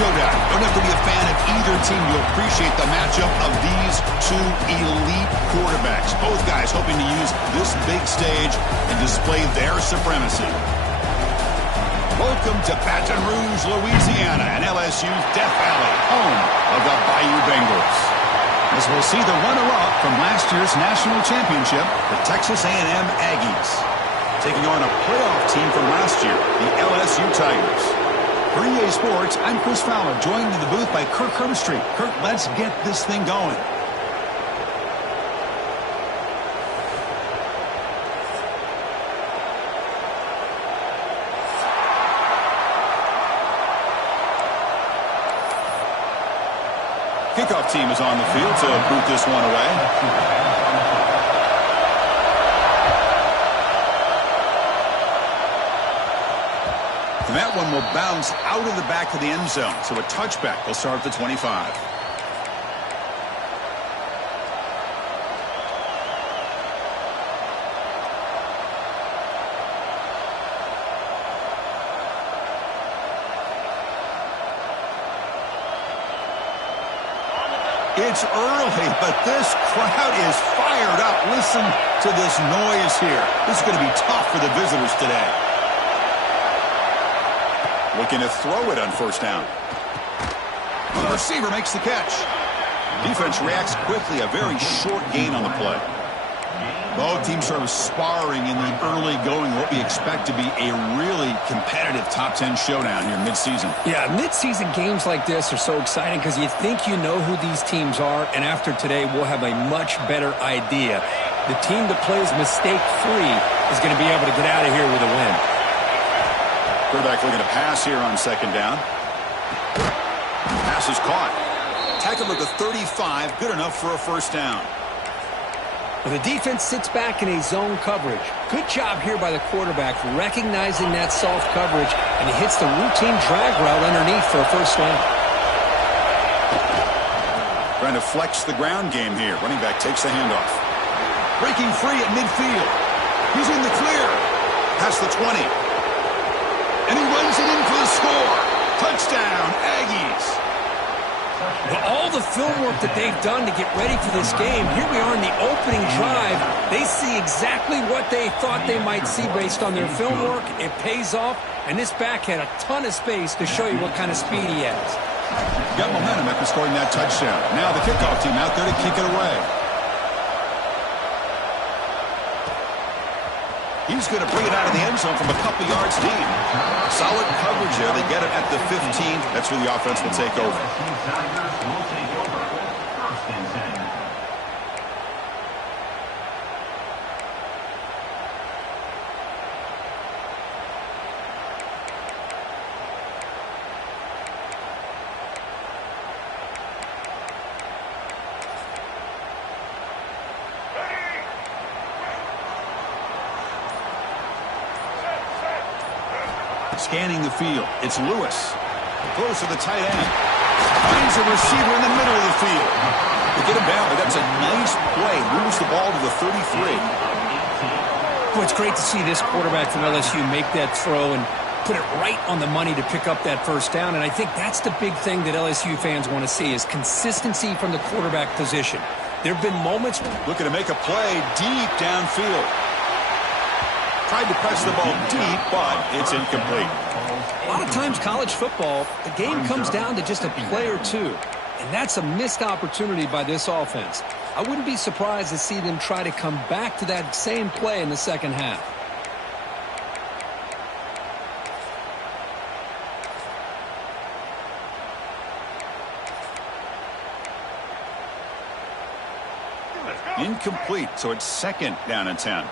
showdown. Don't have to be a fan of either team to appreciate the matchup of these two elite quarterbacks. Both guys hoping to use this big stage and display their supremacy. Welcome to Baton Rouge, Louisiana, and LSU's Death Valley, home of the Bayou Bengals. As we'll see the runner-up from last year's national championship, the Texas A&M Aggies, taking on a playoff team from last year, the LSU Tigers. For EA Sports, I'm Chris Fowler, joined in the booth by Kirk Herbstreit. Kirk, let's get this thing going. Kickoff team is on the field to boot this one away. And that one will bounce out of the back of the end zone. So a touchback will start at the 25. It's early, but this crowd is fired up. Listen to this noise here. This is going to be tough for the visitors today. Looking to throw it on first down. The receiver makes the catch. Defense reacts quickly. A very short gain on the play. Both teams sort of sparring in the early going. What we expect to be a really competitive top 10 showdown here mid-season. Yeah, mid-season games like this are so exciting because you think you know who these teams are, and after today we'll have a much better idea. The team that plays mistake-free is going to be able to get out of here with a win. Quarterback looking to pass here on second down. Pass is caught. Tackled at the 35, good enough for a first down. Well, the defense sits back in a zone coverage. Good job here by the quarterback recognizing that soft coverage, and he hits the routine drag route underneath for a first down. Trying to flex the ground game here. Running back takes the handoff. Breaking free at midfield. He's in the clear. Past the 20. And he runs it in for the score. Touchdown, Aggies. Well, all the film work that they've done to get ready for this game, here we are in the opening drive. They see exactly what they thought they might see based on their film work. It pays off, and this back had a ton of space to show you what kind of speed he has. Got momentum after scoring that touchdown. Now the kickoff team out there to kick it away. He's going to bring it out of the end zone from a couple yards deep. Solid coverage there. They get it at the 15. That's where the offense will take over. Scanning the field. It's Lewis. Close to the tight end. Finds a receiver in the middle of the field. They get him down, but that's a nice play. Moves the ball to the 33. Well, it's great to see this quarterback from LSU make that throw and put it right on the money to pick up that first down. And I think that's the big thing that LSU fans want to see is consistency from the quarterback position. There have been moments looking to make a play deep downfield. Tried to press the ball deep, but it's incomplete. A lot of times college football, the game comes down to just a play or two. And that's a missed opportunity by this offense. I wouldn't be surprised to see them try to come back to that same play in the second half. Incomplete, so it's second down and 10.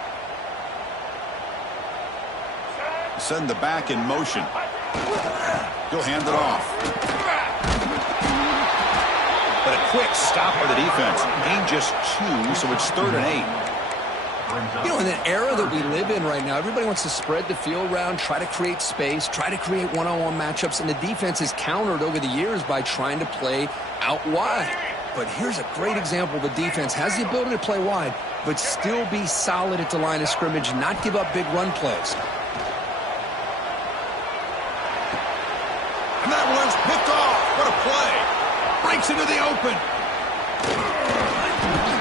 Send the back in motion. He'll hand it off. But a quick stop by the defense. Gain just 2, so it's 3rd and 8. You know, in that era that we live in right now, everybody wants to spread the field around, try to create space, try to create one-on-one matchups, and the defense is countered over the years by trying to play out wide. But here's a great example. The defense has the ability to play wide, but still be solid at the line of scrimmage, not give up big run plays. And that one's picked off. play. Breaks into the open.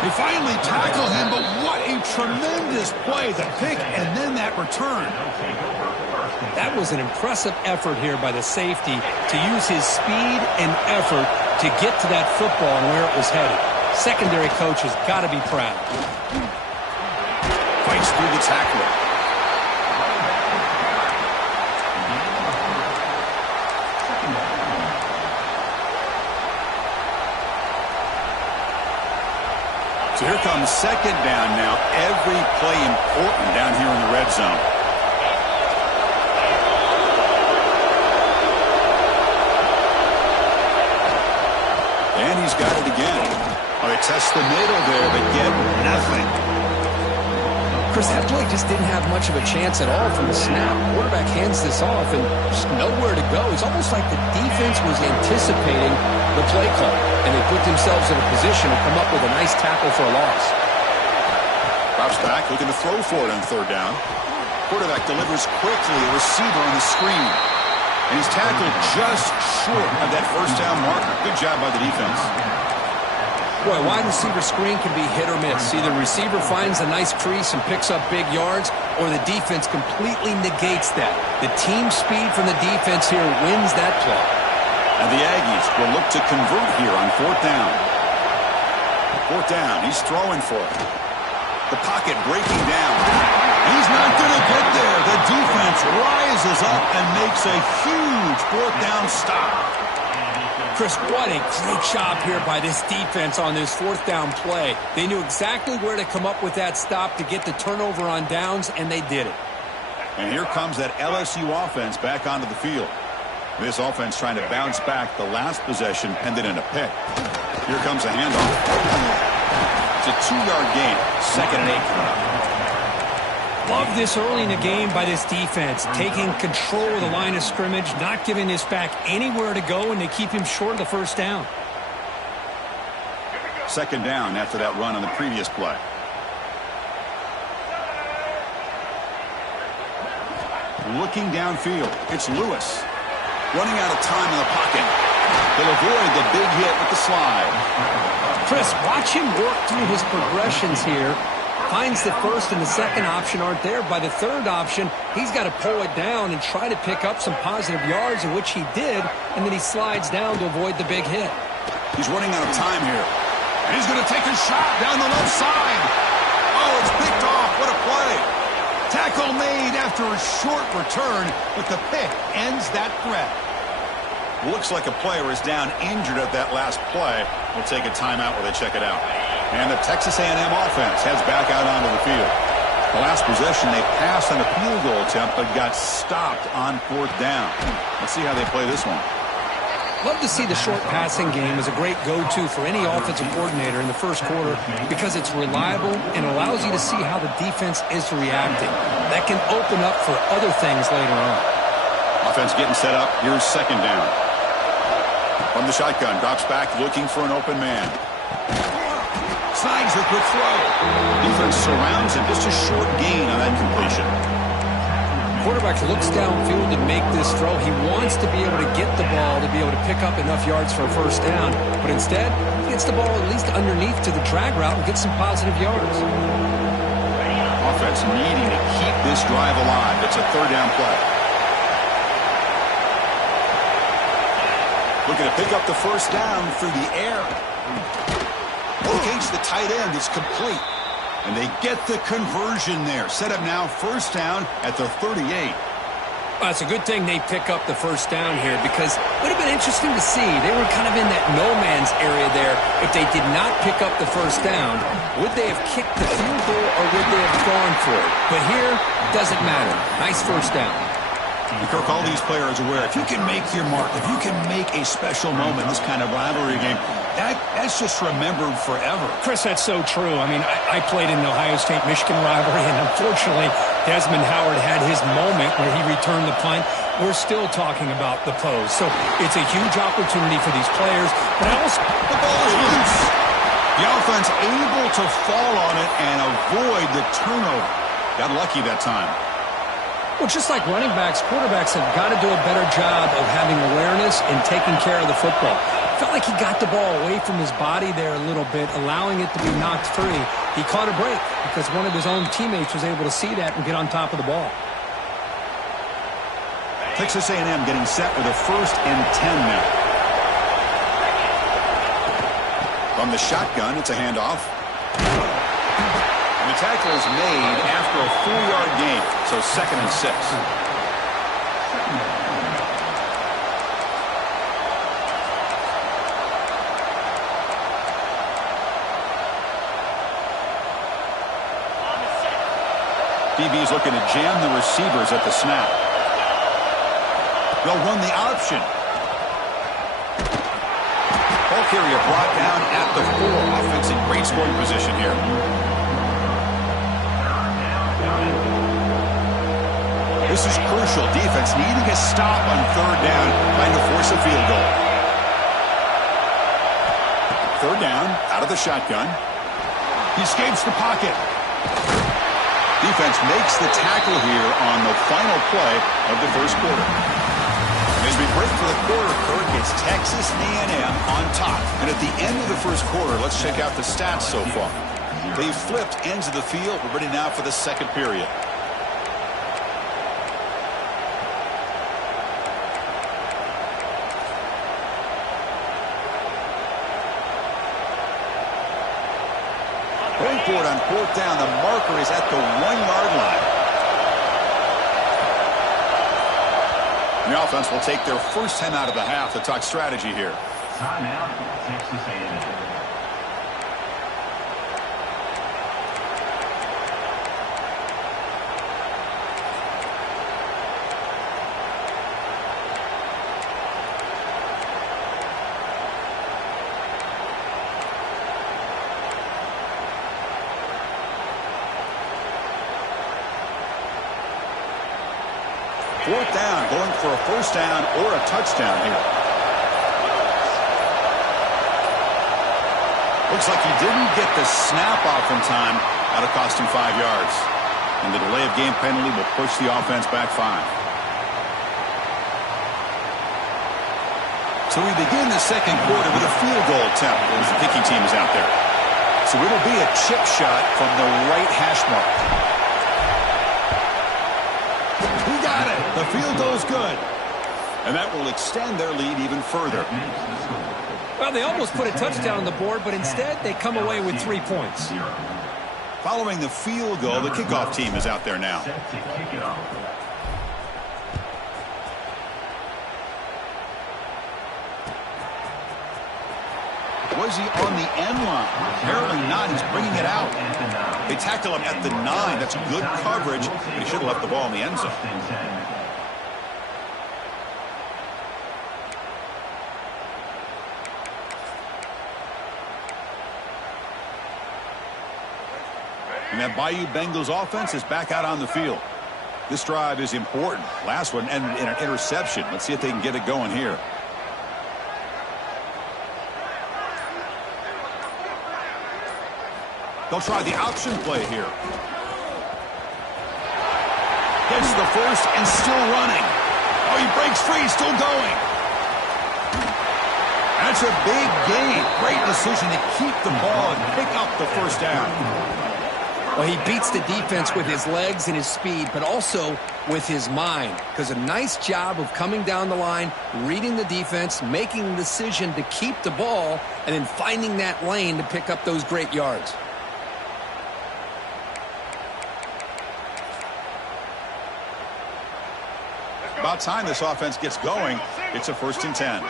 They finally tackle him, but what a tremendous play. The pick and then that return. That was an impressive effort here by the safety to use his speed and effort to get to that football and where it was headed. Secondary coach has got to be proud. Fights through the tackle. So here comes second down now. Every play important down here in the red zone. And he's got it again. Oh, they test the middle there, but get nothing. Chris, that play just didn't have much of a chance at all from the snap. Quarterback hands this off and just nowhere to go. It's almost like the defense was anticipating the play call, and they put themselves in a position to come up with a nice tackle for a loss. Drops back, looking to throw for it on third down. Quarterback delivers quickly, a receiver on the screen. And he's tackled just short of that first down marker. Good job by the defense. Boy, wide receiver screen can be hit or miss. Either receiver finds a nice crease and picks up big yards, or the defense completely negates that. The team speed from the defense here wins that play. And the Aggies will look to convert here on fourth down. Fourth down, he's throwing for it. The pocket breaking down. He's not going to get there. The defense rises up and makes a huge fourth down stop. Chris, what a great job here by this defense on this fourth down play. They knew exactly where to come up with that stop to get the turnover on downs, and they did it. And here comes that LSU offense back onto the field. This offense trying to bounce back. The last possession ended in a pick. Here comes a handoff. It's a 2-yard gain. Second and 8 coming up. Love this early in the game by this defense, taking control of the line of scrimmage, not giving this back anywhere to go, and they keep him short of the first down. Second down after that run on the previous play. Looking downfield, it's Lewis. Running out of time in the pocket. He'll avoid the big hit with the slide. Chris, watch him work through his progressions here. Finds the first and the second option aren't there. By the third option, he's got to pull it down and try to pick up some positive yards, in which he did, and then he slides down to avoid the big hit. He's running out of time here. And he's going to take a shot down the left side. Oh, it's picked off. What a play. Tackle made after a short return, but the pick ends that threat. Looks like a player is down injured at that last play. We'll take a timeout while they check it out. And the Texas A&M offense heads back out onto the field. The last possession, they passed on a field goal attempt, but got stopped on fourth down. Let's see how they play this one. Love to see the short passing game as a great go-to for any offensive coordinator in the first quarter because it's reliable and allows you to see how the defense is reacting. That can open up for other things later on. Offense getting set up. Here's second down. From the shotgun, drops back looking for an open man. Slides a quick throw. Defense surrounds him. Just a short gain on that completion. Quarterback looks downfield to make this throw. He wants to be able to get the ball to be able to pick up enough yards for a first down. But instead, he gets the ball at least underneath to the drag route and gets some positive yards. Offense needing to keep this drive alive. It's a third down play. Looking to pick up the first down through the air. Locates the tight end. It's complete. And they get the conversion there. Set up now first down at the 38. Well, it's a good thing they pick up the first down here because it would have been interesting to see. They were kind of in that no-man's area there. If they did not pick up the first down, would they have kicked the field goal or would they have gone for it? But here, it doesn't matter. Nice first down. Kirk, all these players aware, if you can make your mark, if you can make a special moment in this kind of rivalry game, that's just remembered forever. Chris, that's so true. I mean, I played in the Ohio State-Michigan rivalry, and unfortunately, Desmond Howard had his moment where he returned the punt. We're still talking about the pose. So it's a huge opportunity for these players. But also, the ball is loose. The offense able to fall on it and avoid the turnover. Got lucky that time. Well, just like running backs, quarterbacks have got to do a better job of having awareness and taking care of the football. Felt like he got the ball away from his body there a little bit, allowing it to be knocked free. He caught a break because one of his own teammates was able to see that and get on top of the ball. Texas A&M getting set with a 1st and 10 now. From the shotgun, it's a handoff. And the tackle is made after a 4-yard gain, so 2nd and 6. DB's looking to jam the receivers at the snap. They'll run the option. Ball carrier brought down at the 4. Offense in great scoring position here. This is crucial. Defense needing a stop on 3rd down, trying to force a field goal. 3rd down, out of the shotgun. He escapes the pocket. Defense makes the tackle here on the final play of the 1st quarter. As we break for the quarter, Kirk, it's Texas A&M on top. And at the end of the 1st quarter, let's check out the stats so far. They've flipped ends of the field. We're ready now for the 2nd period. Going for it on 4th down. The marker is at the 1-yard line. And the offense will take their first time out of the half to talk strategy here. Timeout, Texas A&M. Fourth down, going for a 1st down or a touchdown here. Looks like he didn't get the snap off in time. That'll cost him 5 yards. And the delay of game penalty will push the offense back 5. So we begin the 2nd quarter with a field goal attempt as the kicking team is out there. So it'll be a chip shot from the right hash mark. The field goes good. And that will extend their lead even further. Well, they almost put a touchdown on the board, but instead they come away with 3 points. Following the field goal, the kickoff team is out there now. Was he on the end line? Apparently not. He's bringing it out. They tackle him at the 9. That's good coverage, but he should have left the ball in the end zone. And that Bayou Bengals offense is back out on the field. This drive is important. Last one ended in an interception. Let's see if they can get it going here. They'll try the option play here. Gets the 1st and still running. Oh, he breaks free, still going. That's a big gain. Great decision to keep the ball and pick up the 1st down. Well, he beats the defense with his legs and his speed, but also with his mind. Because a nice job of coming down the line, reading the defense, making the decision to keep the ball, and then finding that lane to pick up those great yards. About time this offense gets going. It's a 1st and 10.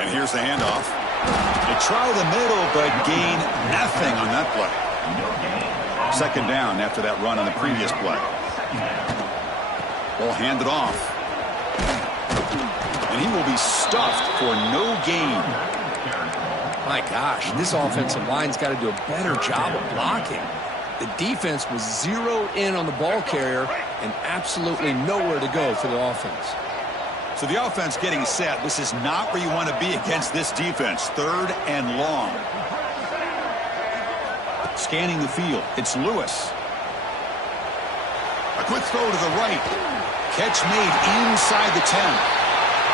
And here's the handoff. They try the middle, but gain nothing on that play. 2nd down after that run on the previous play. Ball handed off. And he will be stuffed for no gain. My gosh, this offensive line's got to do a better job of blocking. The defense was zeroed in on the ball carrier and absolutely nowhere to go for the offense. So the offense getting set. This is not where you want to be against this defense. 3rd and long. Scanning the field. It's Lewis. Quick throw to the right. Catch made inside the 10.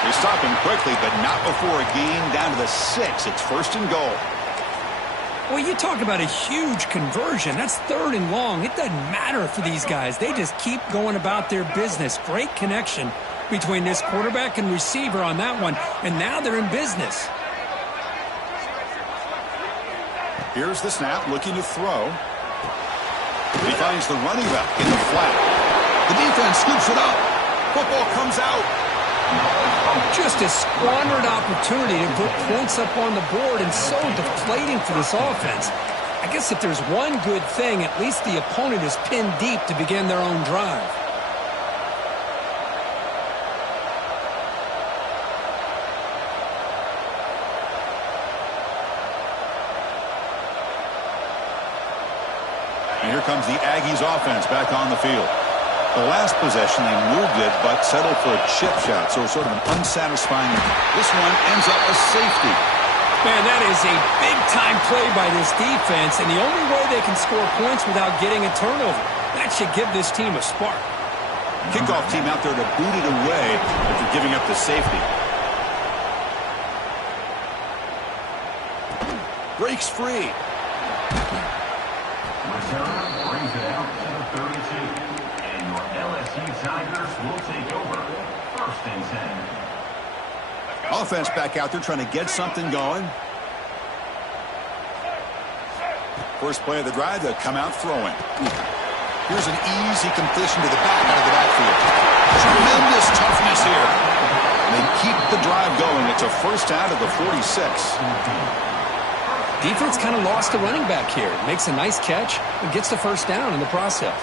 They stop him quickly, but not before a gain down to the 6. It's 1st and goal. Well, you talk about a huge conversion. That's 3rd and long. It doesn't matter for these guys. They just keep going about their business. Great connection between this quarterback and receiver on that one, and now they're in business. Here's the snap, looking to throw. He finds the running back in the flat. The defense scoops it up. Football comes out. Just a squandered opportunity to put points up on the board, and so deflating for this offense. I guess if there's one good thing, at least the opponent is pinned deep to begin their own drive. And here comes the Aggies offense back on the field. The last possession, they moved it, but settled for a chip shot, so sort of an unsatisfying. This one ends up a safety. Man, that is a big-time play by this defense, and the only way they can score points without getting a turnover. That should give this team a spark. Kickoff team out there to boot it away after giving up the safety. Breaks free. Return brings it out to the 32. And your LSU Tigers will take over 1st and 10. Offense back out there trying to get something going. First play of the drive, they'll come out throwing. Here's an easy completion to the back out of the backfield. Tremendous toughness here. They keep the drive going. It's a 1st out of the 46. Defense kind of lost the running back here. Makes a nice catch and gets the 1st down in the process.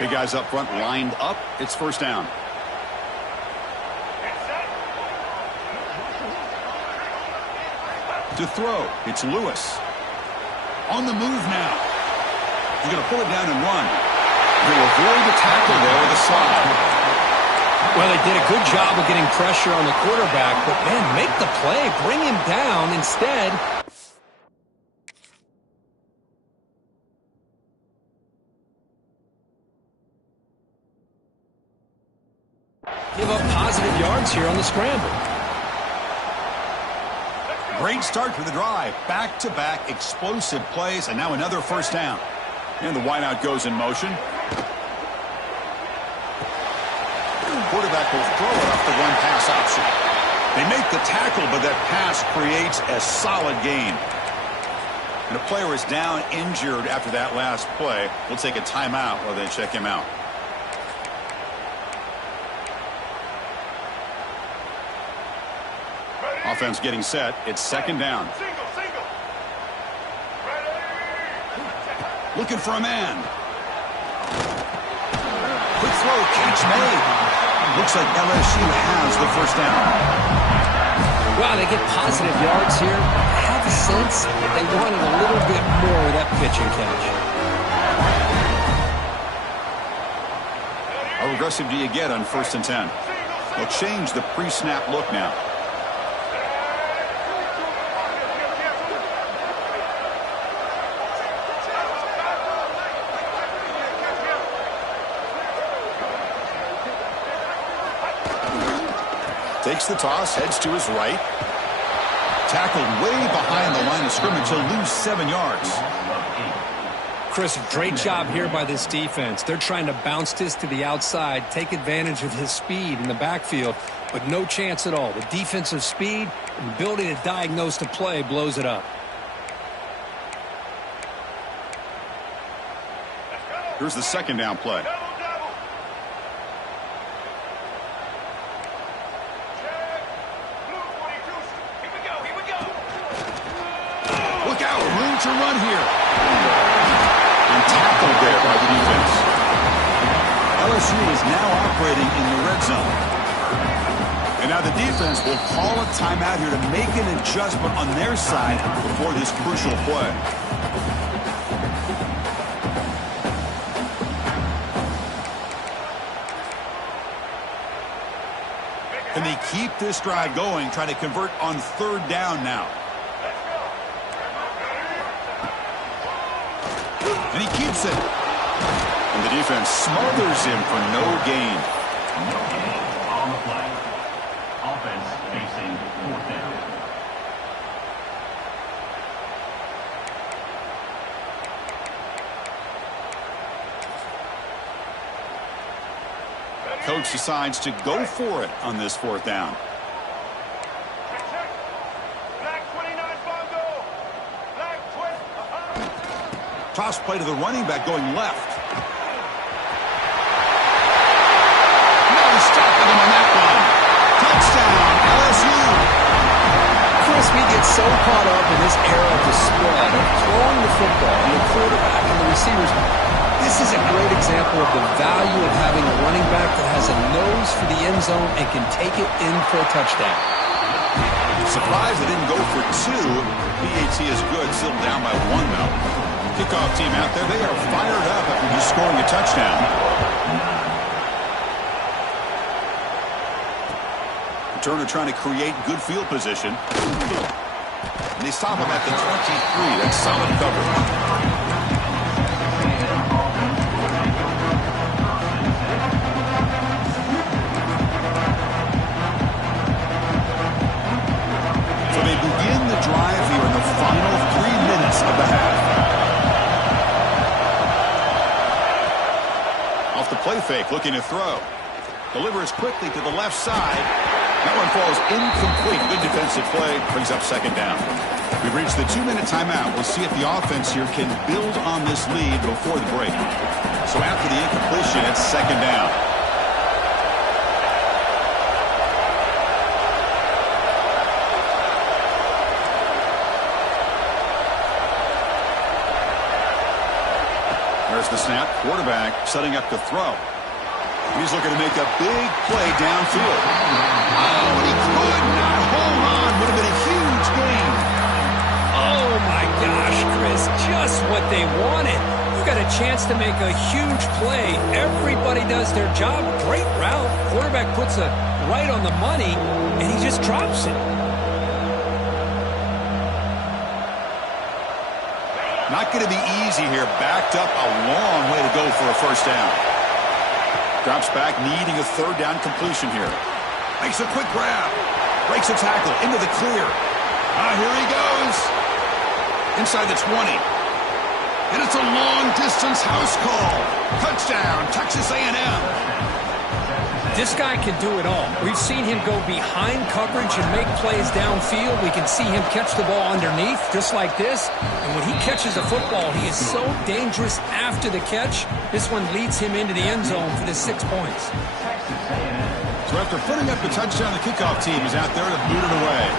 Big guys up front lined up. It's 1st down. To throw, it's Lewis. On the move now. He's going to pull it down and run. He'll avoid the tackle there with a slide. Well, they did a good job of getting pressure on the quarterback, but, man, make the play. Bring him down instead. Give up positive yards here on the scramble. Great start to the drive. Back-to-back explosive plays, and now another 1st down. And the wideout goes in motion. Quarterback will throw it off the run-pass option. They make the tackle, but that pass creates a solid gain. And a player is down injured after that last play. We'll take a timeout while they check him out. Offense getting set. It's 2nd down. Looking for a man. Quick throw, catch made. Looks like LSU has the 1st down. Wow, they get positive yards here. I have a sense that they wanted a little bit more of that pitch and catch. How aggressive do you get on 1st and 10? They'll change the pre-snap look now. Takes the toss, heads to his right. Tackled way behind the line of scrimmage. He'll lose 7 yards. Chris, great job here by this defense. They're trying to bounce this to the outside, take advantage of his speed in the backfield, but no chance at all. The defensive speed and ability to diagnose the play blows it up. Here's the 2nd down play. To run here. And tackled there by the defense. LSU is now operating in the red zone. And now the defense will call a timeout here to make an adjustment on their side before this crucial play. Can they keep this drive going, trying to convert on 3rd down now? And he keeps it. And the defense smothers him for no gain. No gain on the play. Offense facing fourth down. Coach decides to go for it on this fourth down. Toss play to the running back going left. No stopping him on that one. Touchdown, LSU. Chris, we get so caught up in this era of the spread, of throwing the football, and the quarterback and the receivers. This is a great example of the value of having a running back that has a nose for the end zone and can take it in for a touchdown. Surprised they didn't go for two. BAT is good, still down by one though. Kickoff team out there, they are fired up after just scoring a touchdown. Returner trying to create good field position. And they stop him at the 23. That's solid coverage. So they begin the drive here in the final 3 minutes of the half. Off the play fake, looking to throw. Delivers quickly to the left side. That one falls incomplete. Good defensive play. Brings up second down. We've reached the 2-minute timeout. We'll see if the offense here can build on this lead before the break. So after the incompletion, it's second down. There's the snap. Quarterback setting up to throw. He's looking to make a big play downfield. Oh, and he could not hold on. Would have been a huge gain. Oh, my gosh, Chris, just what they wanted. You got a chance to make a huge play. Everybody does their job. Great route. Quarterback puts it right on the money, and he just drops it. Not going to be easy here. Backed up a long way to go for a first down. Drops back, needing a third down completion here. Makes a quick grab. Breaks a tackle into the clear. Here he goes. Inside the 20. And it's a long-distance house call. Touchdown, Texas A&M. This guy can do it all. We've seen him go behind coverage and make plays downfield. We can see him catch the ball underneath, just like this. And when he catches the football, he is so dangerous after the catch. This one leads him into the end zone for the 6 points. So after putting up the touchdown, the kickoff team is out there to boot it away.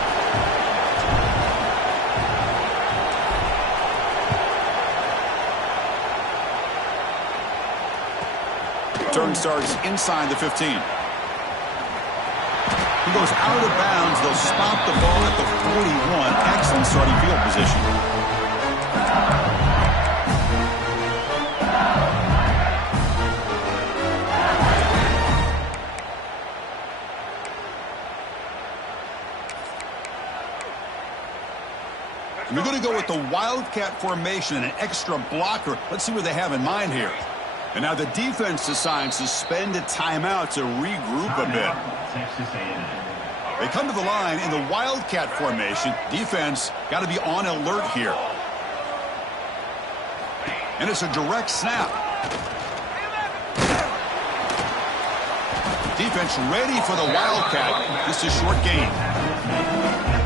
Turn starts inside the 15. He goes out of bounds. They'll spot the ball at the 41. Excellent starting field position. We're going to go with the Wildcat formation and an extra blocker. Let's see what they have in mind here. And now the defense decides to spend a timeout to regroup a bit. They come to the line in the Wildcat formation. Defense got to be on alert here. And it's a direct snap. Defense ready for the Wildcat. Just a short gain.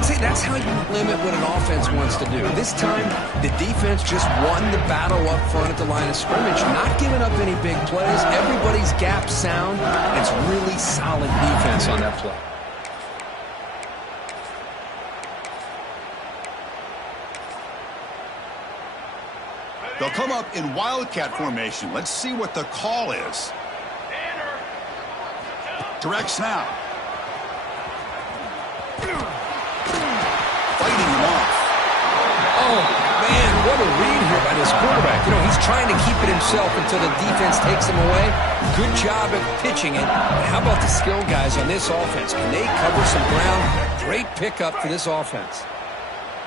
See, that's how you limit what an offense wants to do. This time, the defense just won the battle up front at the line of scrimmage, not giving up any big plays. Everybody's gap sound. It's really solid defense on that play. They'll come up in Wildcat formation. Let's see what the call is. Direct snap. Fighting him off. Oh, man, what a read here by this quarterback. You know, he's trying to keep it himself until the defense takes him away. Good job at pitching it. But how about the skill guys on this offense? Can they cover some ground? Great pickup for this offense.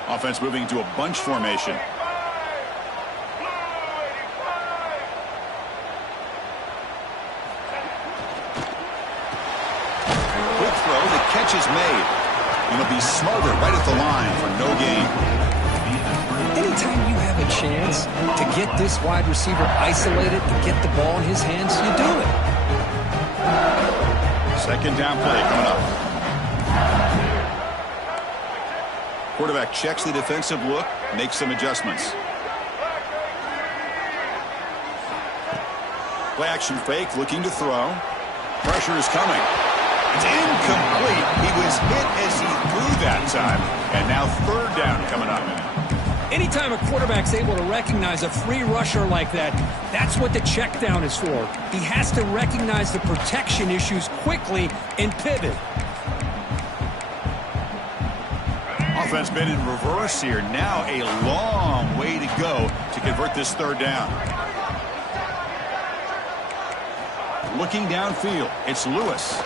Offense moving into a bunch formation. catch is made. And he'll be smothered right at the line for no gain. Anytime you have a chance to get this wide receiver isolated and get the ball in his hands, you do it. Second down play coming up. Quarterback checks the defensive look, makes some adjustments. Play action fake, looking to throw. Pressure is coming. It's incomplete. He was hit as he threw that time. And now third down coming up. Anytime a quarterback's able to recognize a free rusher like that, that's what the check down is for. He has to recognize the protection issues quickly and pivot. Offense been in reverse here. Now a long way to go to convert this third down. Looking downfield, it's Lewis.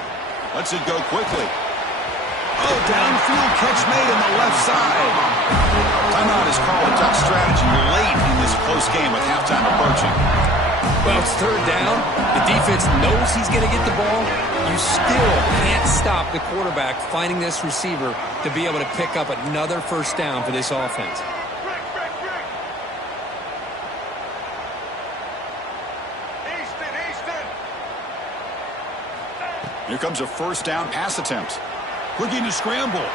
Lets it go quickly. Oh, downfield catch made on the left side. Timeout is called. Duck strategy late in this close game with halftime approaching. Well, it's third down. The defense knows he's going to get the ball. You still can't stop the quarterback finding this receiver to be able to pick up another first down for this offense. Here comes a first down pass attempt. Looking to scramble.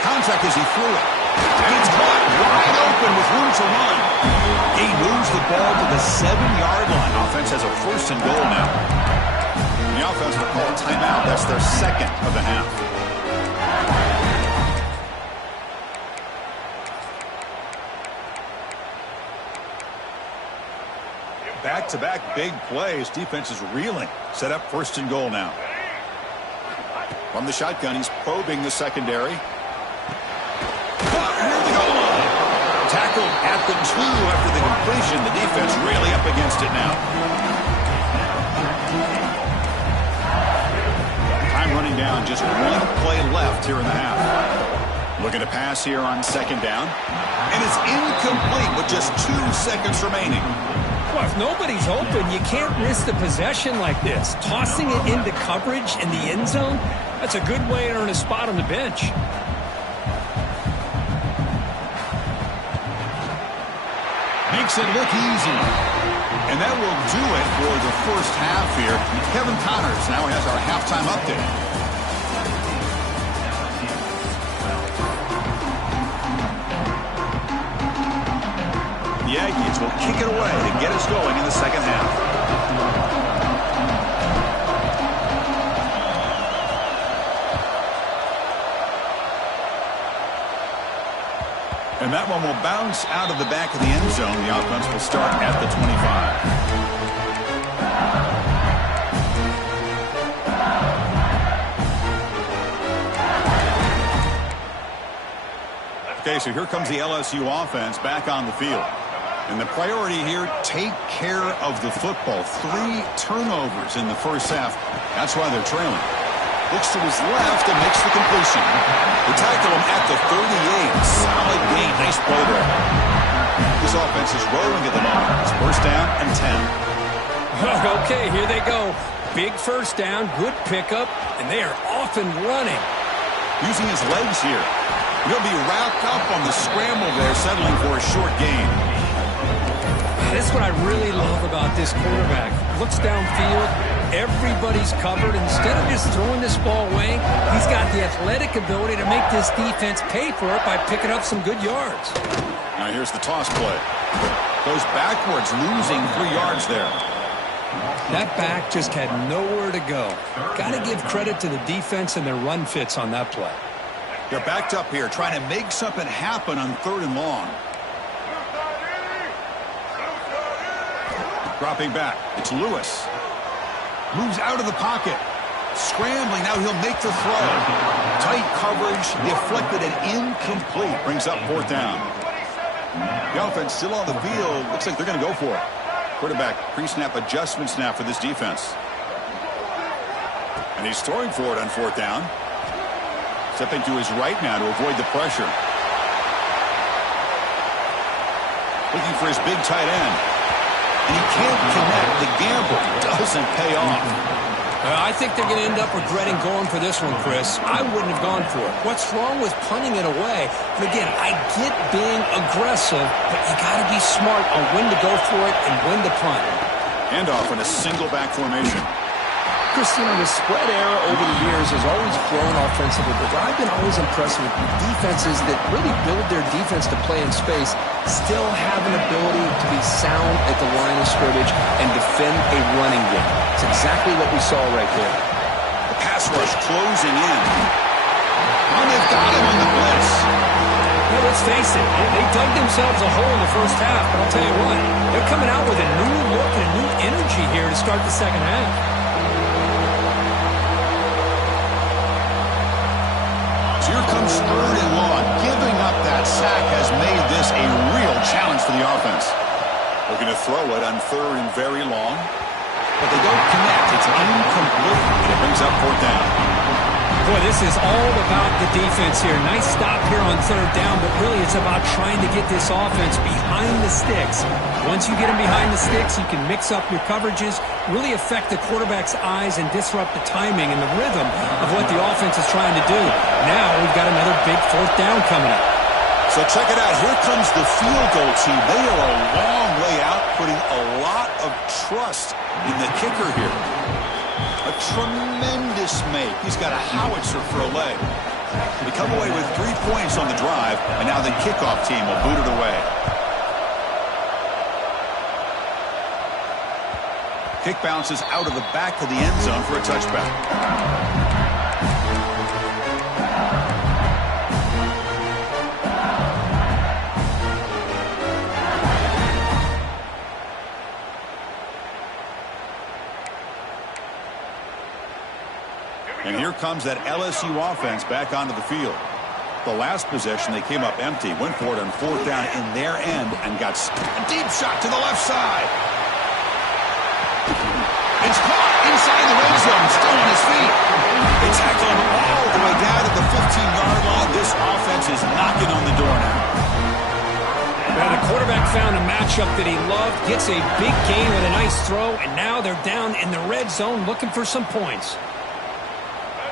Contact as he threw it. And it's caught wide open with room to run. He moves the ball to the 7-yard line. Offense has a first and goal now. The offense will call a timeout. That's their second of the half. Back-to-back big plays. Defense is reeling. Set up first and goal now. From the shotgun, he's probing the secondary. Near the goal line. Tackled at the 2 after the completion. The defense really up against it now. Time running down. Just one play left here in the half. Looking to pass here on second down. And it's incomplete with just 2 seconds remaining. Well, if nobody's open, you can't risk the possession like this. Tossing it into coverage in the end zone, that's a good way to earn a spot on the bench. Makes it look easy. And that will do it for the first half here. Kevin Connors now has our halftime update. The Aggies will kick it away to get us going in the second half. And that one will bounce out of the back of the end zone. The offense will start at the 25. Okay, so here comes the LSU offense back on the field. And the priority here, take care of the football. 3 turnovers in the first half. That's why they're trailing. Looks to his left and makes the completion. They tackle him at the 38. Solid gain. Nice play there. This offense is rolling at the moment. It's first down and 10. Okay, here they go. Big first down, good pickup, and they are off and running. Using his legs here. He'll be wrapped up on the scramble there, settling for a short gain. That's what I really love about this quarterback. Looks downfield, everybody's covered. Instead of just throwing this ball away, he's got the athletic ability to make this defense pay for it by picking up some good yards. Now here's the toss play. Goes backwards, losing 3 yards there. That back just had nowhere to go. Got to give credit to the defense and their run fits on that play. They're backed up here, trying to make something happen on 3rd and long. Dropping back, it's Lewis. Moves out of the pocket. Scrambling, now he'll make the throw. Tight coverage, deflected and incomplete. Brings up 4th down. The offense still on the field. Looks like they're going to go for it. Quarterback pre-snap adjustments now for this defense. And he's throwing for it on 4th down. Stepping to his right now to avoid the pressure. Looking for his big tight end. And he can't connect. The gamble doesn't pay off. I think they're going to end up regretting going for this one, Chris. I wouldn't have gone for it. What's wrong with punting it away? And again, I get being aggressive, but you got to be smart on when to go for it and when to punt. Handoff in a single back formation. Chris, the spread era over the years has always grown offensively, but I've been always impressed with defenses that really build their defense to play in space, still have an ability to be sound at the line of scrimmage and defend a running game. It's exactly what we saw right there. The pass rush closing in. Oh, they've got him on the blitz. Yeah, let's face it, they dug themselves a hole in the first half, but I'll tell you what, they're coming out with a new look and a new energy here to start the second half. Here comes 3rd and long. Giving up that sack has made this a real challenge for the offense. Looking to throw it on 3rd and very long. But they don't connect. It's incomplete. And it brings up 4th down. Boy, this is all about the defense here. Nice stop here on 3rd down, but really it's about trying to get this offense behind the sticks. Once you get them behind the sticks, you can mix up your coverages, really affect the quarterback's eyes and disrupt the timing and the rhythm of what the offense is trying to do. Now we've got another big 4th down coming up. So check it out. Here comes the field goal team. They are a long way out, putting a lot of trust in the kicker here. A tremendous make. He's got a howitzer for a leg. They come away with 3 points on the drive, and now the kickoff team will boot it away. Kick bounces out of the back of the end zone for a touchback. And here comes that LSU offense back onto the field. The last possession, they came up empty, went for it on 4th down in their end, and got a deep shot to the left side. It's caught inside the red zone, still on his feet. They tackle him all the way down to the 15-yard line. This offense is knocking on the door now. Well, the quarterback found a matchup that he loved, gets a big gain with a nice throw, and now they're down in the red zone looking for some points.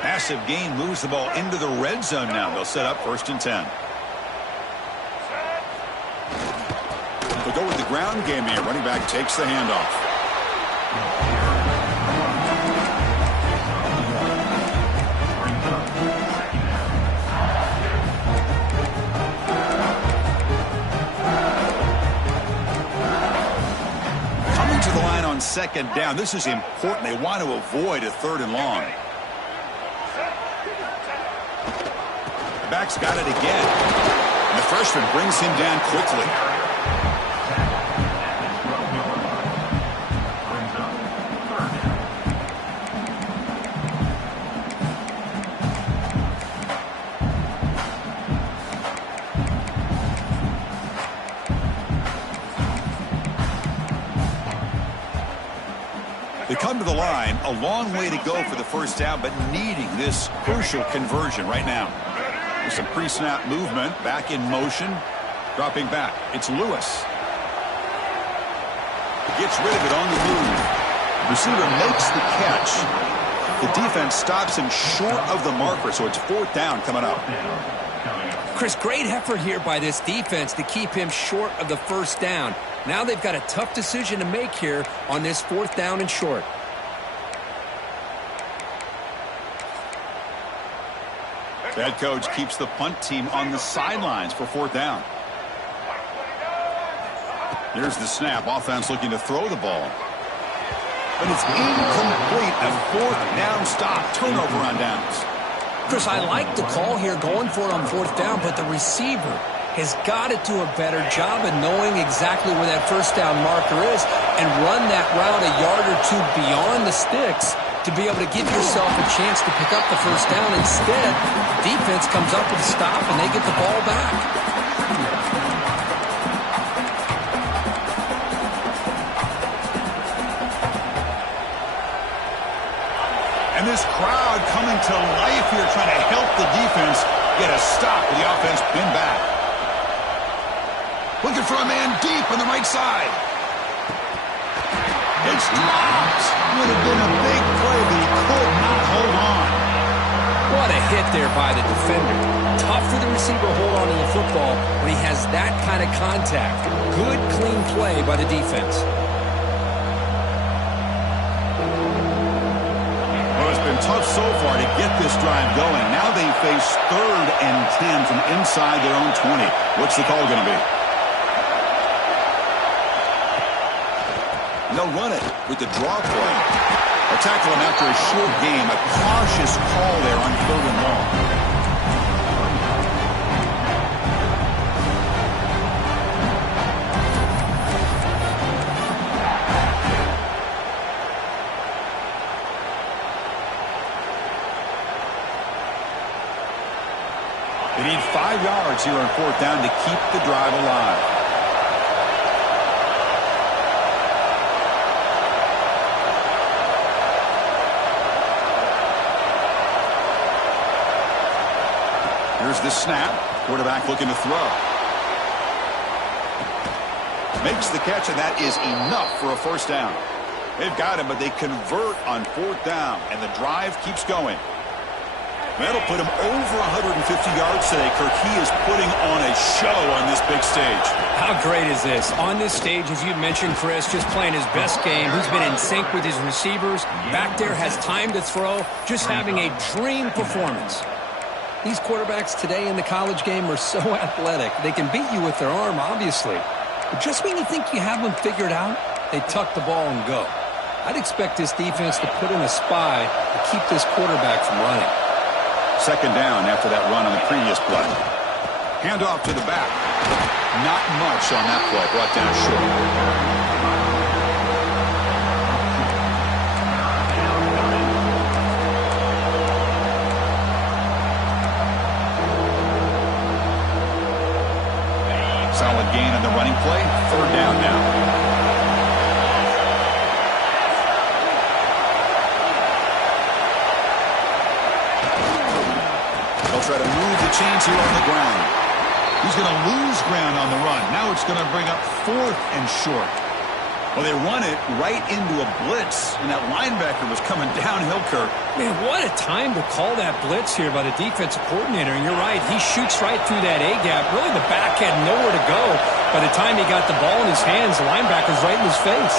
Massive gain moves the ball into the red zone now. They'll set up 1st and 10. They go with the ground game here. Running back takes the handoff. Coming to the line on 2nd down. This is important. They want to avoid a 3rd and long. Back's got it again. And the freshman brings him down quickly. They come to the line, a long way to go for the 1st down, but needing this crucial conversion right now. Some pre-snap movement, back in motion, dropping back. It's Lewis. Gets rid of it on the move. Receiver makes the catch. The defense stops him short of the marker, so it's 4th down coming up. Chris, great effort here by this defense to keep him short of the 1st down. Now they've got a tough decision to make here on this 4th down and short. The head coach keeps the punt team on the sidelines for 4th down. Here's the snap. Offense looking to throw the ball. But it's incomplete. A 4th down stop. Turnover on downs. Chris, I like the call here going for it on 4th down, but the receiver has got to do a better job of knowing exactly where that 1st down marker is and run that route a yard or two beyond the sticks to be able to give yourself a chance to pick up the 1st down. Instead, defense comes up with a stop and they get the ball back. And this crowd coming to life here, trying to help the defense get a stop with the offense pinned back. Looking for a man deep on the right side. It's dropped. Would have been a big play, but he could not hold on. What a hit there by the defender. Tough for the receiver to hold on to the football when he has that kind of contact. Good, clean play by the defense. Well, it's been tough so far to get this drive going. Now they face 3rd and 10 from inside their own 20. What's the call going to be? They'll run it with the draw play. A tackle him after a short game. A cautious call there on 3rd and long. They need 5 yards here on 4th down to keep the drive alive. Here's the snap. Quarterback looking to throw. Makes the catch, and that is enough for a 1st down. They've got him, but they convert on 4th down, and the drive keeps going. That'll put him over 150 yards today. Kirk, he is putting on a show on this big stage. How great is this? On this stage, as you mentioned, Chris, just playing his best game. He's been in sync with his receivers. Back there, has time to throw. Just having a dream performance. These quarterbacks today in the college game are so athletic. They can beat you with their arm, obviously. But just when you think you have them figured out, they tuck the ball and go. I'd expect this defense to put in a spy to keep this quarterback from running. 2nd down after that run on the previous play. Handoff to the back. Not much on that play. Brought down short. Solid gain on the running play. 3rd down now. They'll try to move the chains here on the ground. He's going to lose ground on the run. Now it's going to bring up 4th and short. Well, they run it right into a blitz, and that linebacker was coming downhill, Kirk. Man, what a time to call that blitz here by the defensive coordinator. And you're right, he shoots right through that A-gap. Really, the back had nowhere to go. By the time he got the ball in his hands, the linebacker's right in his face.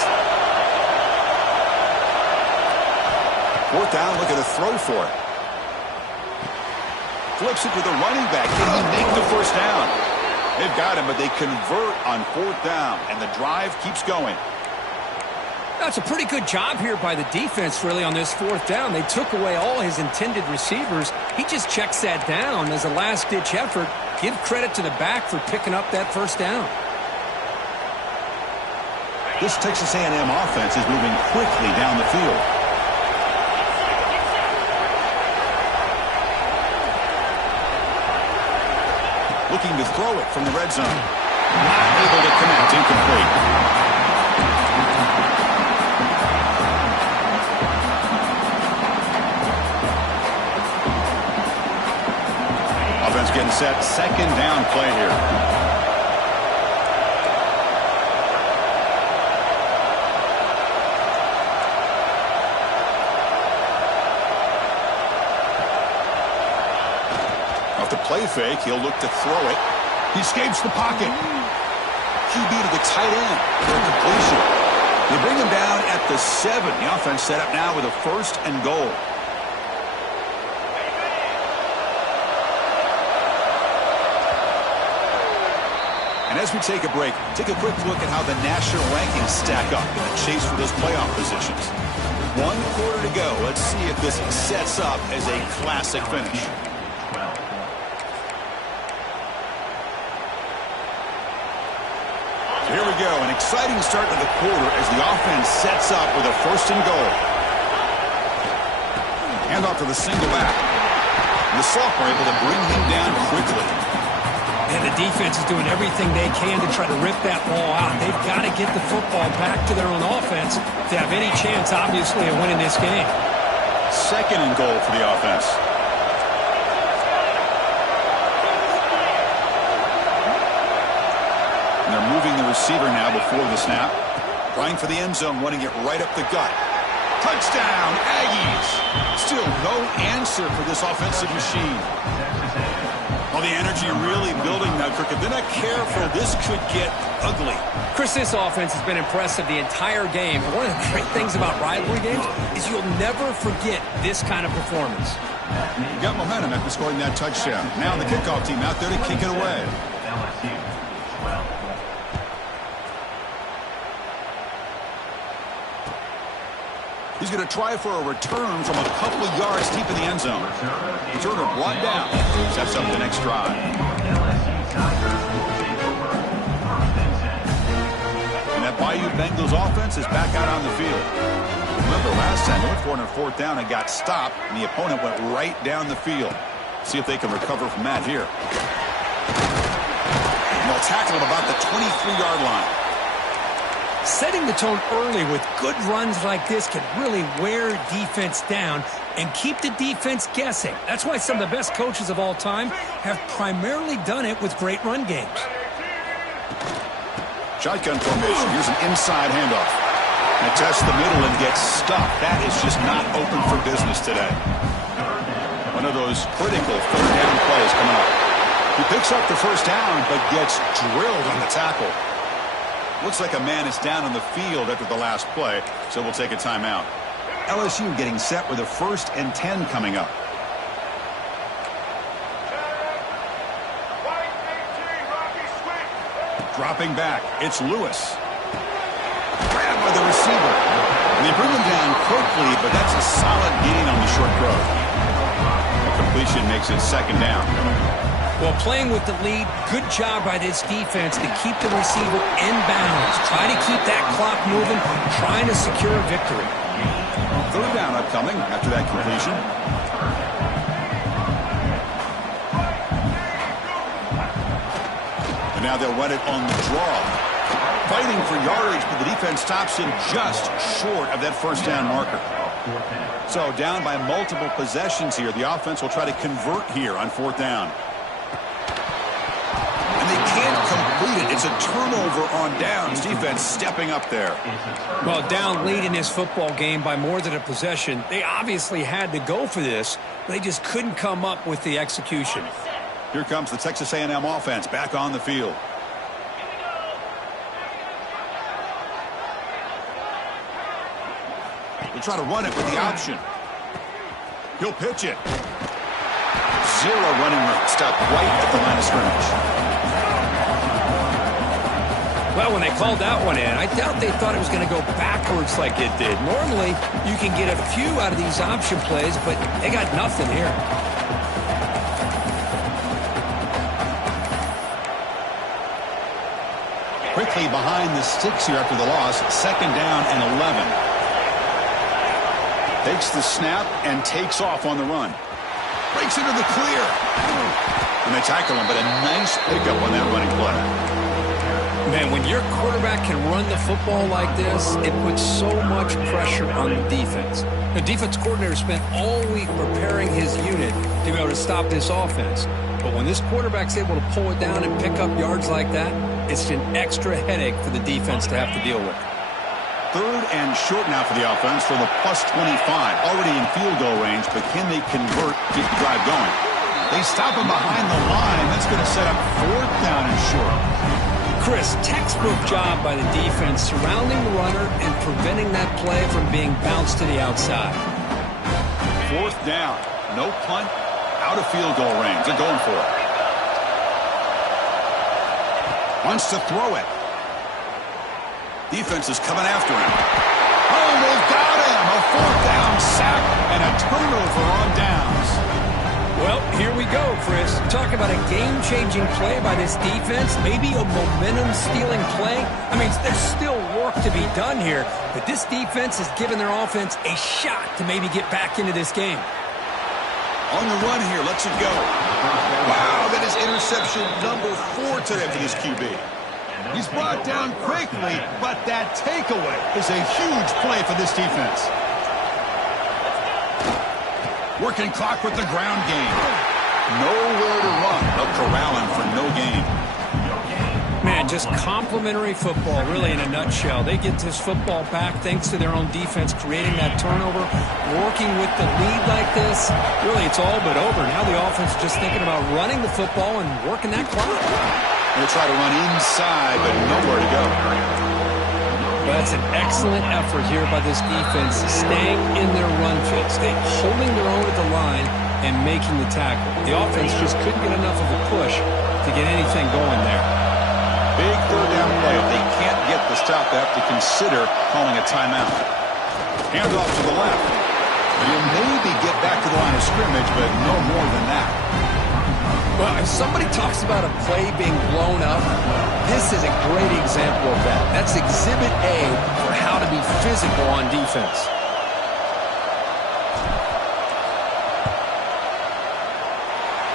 4th down, looking to throw for it. Flips it to the running back. Can he make the 1st down? They've got him, but they convert on 4th down, and the drive keeps going. That's a pretty good job here by the defense, really, on this 4th down. They took away all his intended receivers. He just checks that down as a last-ditch effort. Give credit to the back for picking up that 1st down. This Texas A&M offense is moving quickly down the field. Looking to throw it from the red zone. Not able to connect. Incomplete. Offense getting set. 2nd down play here. Off the play fake, he'll look to throw it. He escapes the pocket. QB to the tight end for a completion. They bring him down at the 7. The offense set up now with a 1st and goal. And as we take a break, take a quick look at how the national rankings stack up in the chase for those playoff positions. 1 quarter to go. Let's see if this sets up as a classic finish. Here we go, an exciting start to the quarter as the offense sets up with a 1st and goal. Hand off to the single back. The sophomore able to bring him down quickly. And the defense is doing everything they can to try to rip that ball out. They've got to get the football back to their own offense to have any chance, obviously, of winning this game. 2nd and goal for the offense. And they're moving the receiver now before the snap. Trying for the end zone, wanting it right up the gut. Touchdown, Aggies! Still no answer for this offensive machine. Well, the energy really building now, Kirk. If they're not careful, this could get ugly. Chris, this offense has been impressive the entire game. One of the great things about rivalry games is you'll never forget this kind of performance. You got momentum after scoring that touchdown. Now the kickoff team out there to kick it away. LSU 12. He's going to try for a return from a couple of yards deep in the end zone. Returner brought down. Sets up the next drive. And that Bayou Bengals offense is back out on the field. Remember, last time they went for it on 4th down and got stopped, and the opponent went right down the field. See if they can recover from that here. And they'll tackle him about the 23-yard line. Setting the tone early with good runs like this can really wear defense down and keep the defense guessing. That's why some of the best coaches of all time have primarily done it with great run games. Shotgun formation. Here's an inside handoff. And test the middle and gets stuffed. That is just not open for business today. One of those critical 3rd down plays coming up. He picks up the 1st down but gets drilled on the tackle. Looks like a man is down on the field after the last play, so we'll take a timeout. LSU getting set with a 1st and 10 coming up. Dropping back, it's Lewis. Grabbed by the receiver. And they bring him down quickly, but that's a solid gain on the short throw. A completion makes it 2nd down. Well, playing with the lead, good job by this defense to keep the receiver in bounds. Try to keep that clock moving, trying to secure a victory. 3rd down upcoming after that completion. And now they'll run it on the draw. Fighting for yardage, but the defense stops him just short of that 1st down marker. So down by multiple possessions here. The offense will try to convert here on 4th down. And they can't complete it. It's a turnover on downs. Defense stepping up there. Well, down lead in this football game by more than a possession. They obviously had to go for this, but they just couldn't come up with the execution. Here comes the Texas A&M offense back on the field. We'll try to run it with the option. He'll pitch it. 0 running room. Stopped right at the line of scrimmage. Well, when they called that one in, I doubt they thought it was going to go backwards like it did. Normally, you can get a few out of these option plays, but they got nothing here. Quickly behind the sticks here after the loss. 2nd down and 11. Takes the snap and takes off on the run. Breaks into the clear. And they tackle him, but a nice pickup on that running play. Man, when your quarterback can run the football like this, it puts so much pressure on the defense. The defense coordinator spent all week preparing his unit to be able to stop this offense. But when this quarterback's able to pull it down and pick up yards like that, it's an extra headache for the defense to have to deal with. 3rd and short now for the offense for the +25. Already in field goal range, but can they convert, keep the drive going? They stop him behind the line. That's going to set up 4th down and short. Chris, textbook job by the defense surrounding the runner and preventing that play from being bounced to the outside. 4th down. No punt. Out of field goal range. They're going for it. Wants to throw it. Defense is coming after him. Oh, they've got him. A 4th down sack and a turnover on downs. Well, here we go, Chris. Talk about a game-changing play by this defense, maybe a momentum-stealing play. I mean, there's still work to be done here, but this defense has given their offense a shot to maybe get back into this game. On the run here, lets it go. Wow, that is interception number 4 today for this QB. He's brought down quickly, but that takeaway is a huge play for this defense. Working clock with the ground game. Nowhere to run. They'll corral him for no gain. Man, just complimentary football, really, in a nutshell. They get this football back thanks to their own defense, creating that turnover, working with the lead like this. Really, it's all but over. Now the offense is just thinking about running the football and working that clock. They'll try to run inside, but nowhere to go. Well, that's an excellent effort here by this defense, staying in their run fits. They're holding their own at the line and making the tackle. The offense just couldn't get enough of a push to get anything going there. Big third down play. If they can't get the stop, they have to consider calling a timeout. Handoff to the left. You'll maybe get back to the line of scrimmage, but no more than that. Well, if somebody talks about a play being blown up, this is a great example of that. That's Exhibit A for how to be physical on defense.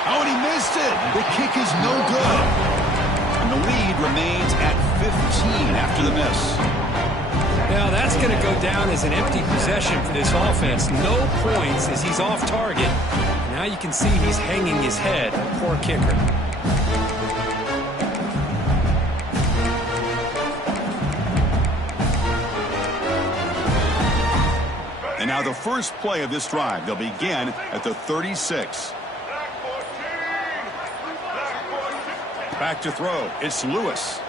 Oh, and he missed it. The kick is no good. And the lead remains at 15 after the miss. Now that's going to go down as an empty possession for this offense. No points as he's off target. Now you can see he's hanging his head. Poor kicker. And now the first play of this drive. They'll begin at the 36. Back to throw. It's Lewis.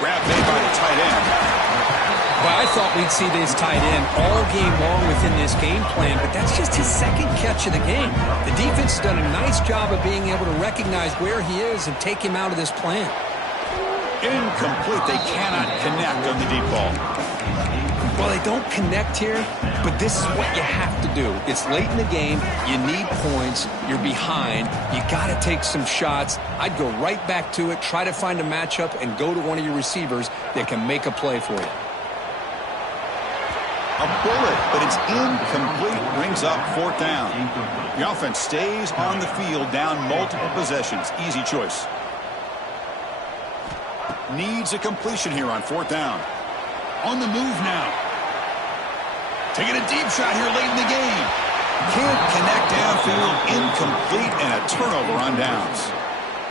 Grab made by the tight end. Well, I thought we'd see this tight end all game long within this game plan, but that's just his second catch of the game. The defense has done a nice job of being able to recognize where he is and take him out of this plan. Incomplete. They cannot connect on the deep ball. Well, they don't connect here, but this is what you have to do. It's late in the game. You need points. You're behind. You got to take some shots. I'd go right back to it, try to find a matchup, and go to one of your receivers that can make a play for you. A bullet, but it's incomplete. Brings up fourth down. The offense stays on the field, down multiple possessions. Easy choice. Needs a completion here on fourth down. On the move now. Taking a deep shot here late in the game. Can't connect downfield. Incomplete and a turnover on downs.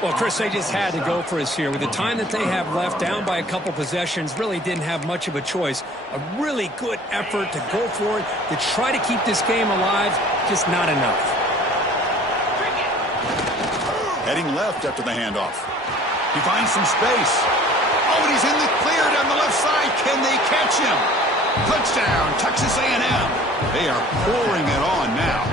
Well, Chris, they just had to go for us here. With the time that they have left, down by a couple possessions, really didn't have much of a choice. A really good effort to go for it, to try to keep this game alive, just not enough. Heading left after the handoff. He finds some space. Oh, and he's in the clear down the left side. Can they catch him? Touchdown, Texas A&M. They are pouring it on now.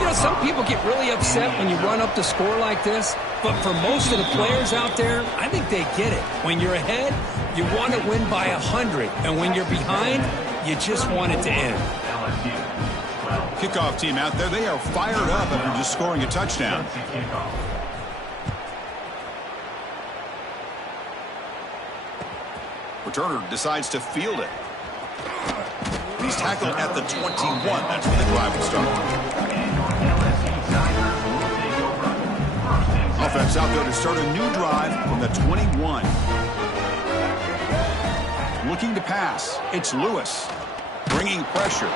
You know, some people get really upset when you run up the score like this, but for most of the players out there, I think they get it. When you're ahead, you want to win by 100, and when you're behind, you just want it to end. Kickoff team out there, they are fired up after just scoring a touchdown. Returner decides to field it. He's tackled at the 21. That's when the drive will start. Offense out there to start a new drive from the 21. Looking to pass. It's Lewis. Bringing pressure.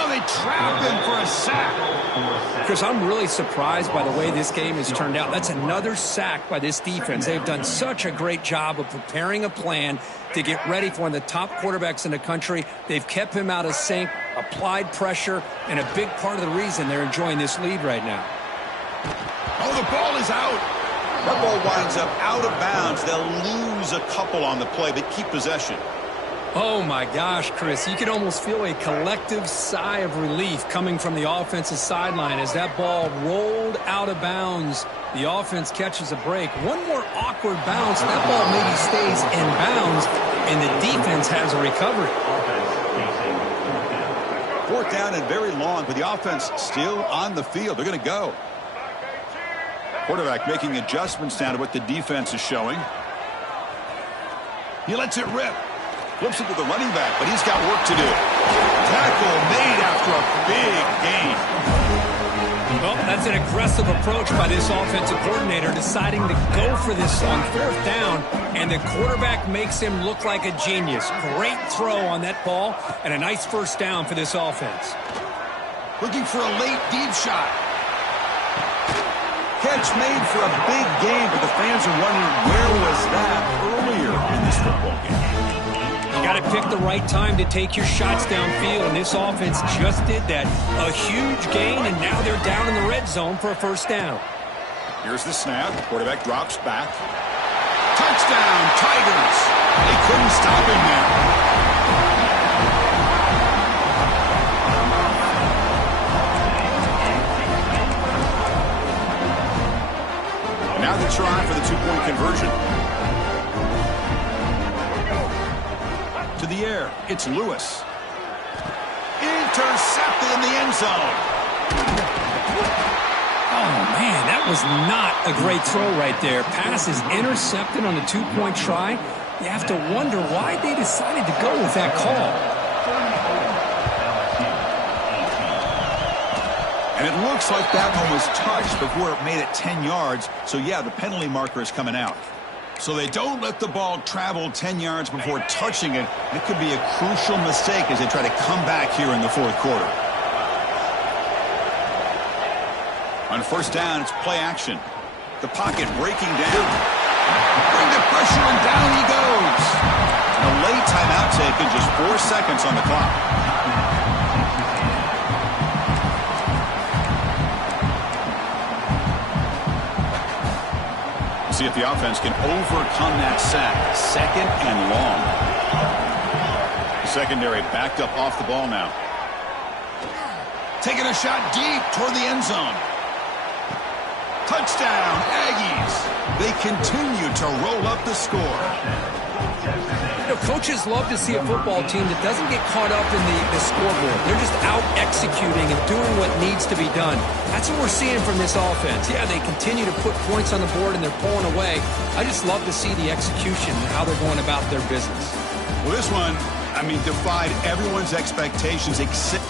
Oh, they trap him for a sack. Chris, I'm really surprised by the way this game has turned out. That's another sack by this defense. They've done such a great job of preparing a plan to get ready for one of the top quarterbacks in the country. They've kept him out of sync, applied pressure, and a big part of the reason they're enjoying this lead right now. Oh, the ball is out. That ball winds up out of bounds. They'll lose a couple on the play, but keep possession. Oh, my gosh, Chris. You can almost feel a collective sigh of relief coming from the offensive sideline as that ball rolled out of bounds. The offense catches a break. One more awkward bounce. That ball maybe stays in bounds, and the defense has a recovery. Fourth down and very long, but the offense still on the field. They're going to go. Quarterback making adjustments down to what the defense is showing. He lets it rip. Flips it to the running back, but he's got work to do. Tackle made after a big gain. Well, that's an aggressive approach by this offensive coordinator, deciding to go for this on fourth down, and the quarterback makes him look like a genius. Great throw on that ball, and a nice first down for this offense. Looking for a late deep shot. Catch made for a big game, but the fans are wondering where was that earlier in this football game. You got to pick the right time to take your shots downfield, and this offense just did that. A huge gain, and now they're down in the red zone for a first down. Here's the snap. Quarterback drops back. Touchdown, Tigers! They couldn't stop him there. Now the try for the two-point conversion. To the air, it's Lewis. Intercepted in the end zone. Oh, man, that was not a great throw right there. Pass is intercepted on the two-point try. You have to wonder why they decided to go with that call. And it looks like that one was touched before it made it 10 yards. So, yeah, the penalty marker is coming out. So they don't let the ball travel 10 yards before touching it. It could be a crucial mistake as they try to come back here in the fourth quarter. On first down, it's play action. The pocket breaking down. Bring the pressure, and down he goes. And a late timeout taken, just 4 seconds on the clock. See if the offense can overcome that sack. Second and long. The secondary backed up off the ball now. Taking a shot deep toward the end zone. Touchdown, Aggies. They continue to roll up the score. You know, coaches love to see a football team that doesn't get caught up in the scoreboard. They're just out executing and doing what needs to be done. That's what we're seeing from this offense. Yeah, they continue to put points on the board and they're pulling away. I just love to see the execution and how they're going about their business. Well, this one, I mean, defied everyone's expectations except